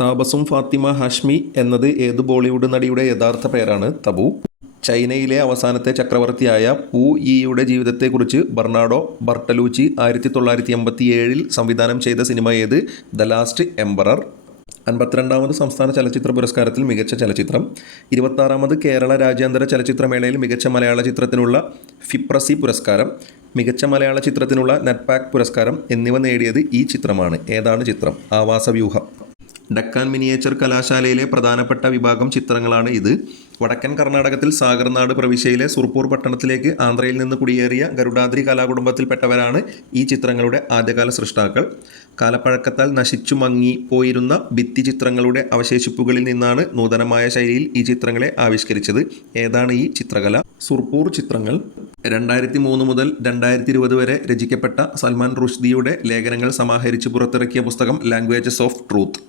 താബസും ഫാത്തിമ ഹാഷ്മി എന്നത് ഏത് ബോളിവുഡ് നടിയുടെ യഥാർത്ഥ പേരാണ്? തബു. ചൈനയിലെ അവസാനത്തെ ചക്രവർത്തിയായ പു യിയുടെ ജീവിതത്തെക്കുറിച്ച് ബെർണാഡോ ബർട്ടലൂച്ചി 1987 സംവിധാനം ചെയ്ത സിനിമ ഏത്? The last emperor. 52ാമത് സംസ്ഥാന ചലച്ചിത്ര പുരസ്കാരത്തിൽ മികച്ച ചലച്ചിത്രം. 26ാമത് കേരള രാജ്യാന്തര ചലച്ചിത്രമേളയിൽ മികച്ച മലയാള ചിത്രത്തിനുള്ള ഫിപ്രസി പുരസ്കാരം, മികച്ച മലയാള ചിത്രത്തിനുള്ള നെറ്റ്പാക് പുരസ്കാരം എന്നിവ നേടിയത് ഈ ചിത്രമാണ്. ഏതാണ് ചിത്രം? ആവാസവ്യൂഹം. ഡക്കാൻ മിനിയേച്ചർ കലാശാലയിലെ പ്രധാനപ്പെട്ട വിഭാഗം ചിത്രങ്ങളാണ് ഇത്. വടക്കൻ കർണാടകത്തിൽ സാഗർനാട് പ്രവിശ്യയിലെ സുർപൂർ പട്ടണത്തിലേക്ക് ആന്ധ്രയിൽ നിന്ന് കുടിയേറിയ ഗരുഡാദ്രി കലാകുടുംബത്തിൽപ്പെട്ടവരാണ് ഈ ചിത്രങ്ങളുടെ ആദ്യകാല സൃഷ്ടാക്കൾ. കാലപ്പഴക്കത്താൽ നശിച്ചു മങ്ങി പോയിരുന്ന ഭിത്തി ചിത്രങ്ങളുടെ അവശേഷിപ്പുകളിൽ നിന്നാണ് നൂതനമായ ശൈലിയിൽ ഈ ചിത്രങ്ങളെ ആവിഷ്കരിച്ചത്. ഏതാണ് ഈ ചിത്രകല? സുർപൂർ ചിത്രങ്ങൾ. 2003 മുതൽ 2020 വരെ രചിക്കപ്പെട്ട സൽമാൻ റുഷ്ദിയുടെ ലേഖനങ്ങൾ സമാഹരിച്ച് പുറത്തിറക്കിയ പുസ്തകം ലാംഗ്വേജസ് ഓഫ് ട്രൂത്ത്.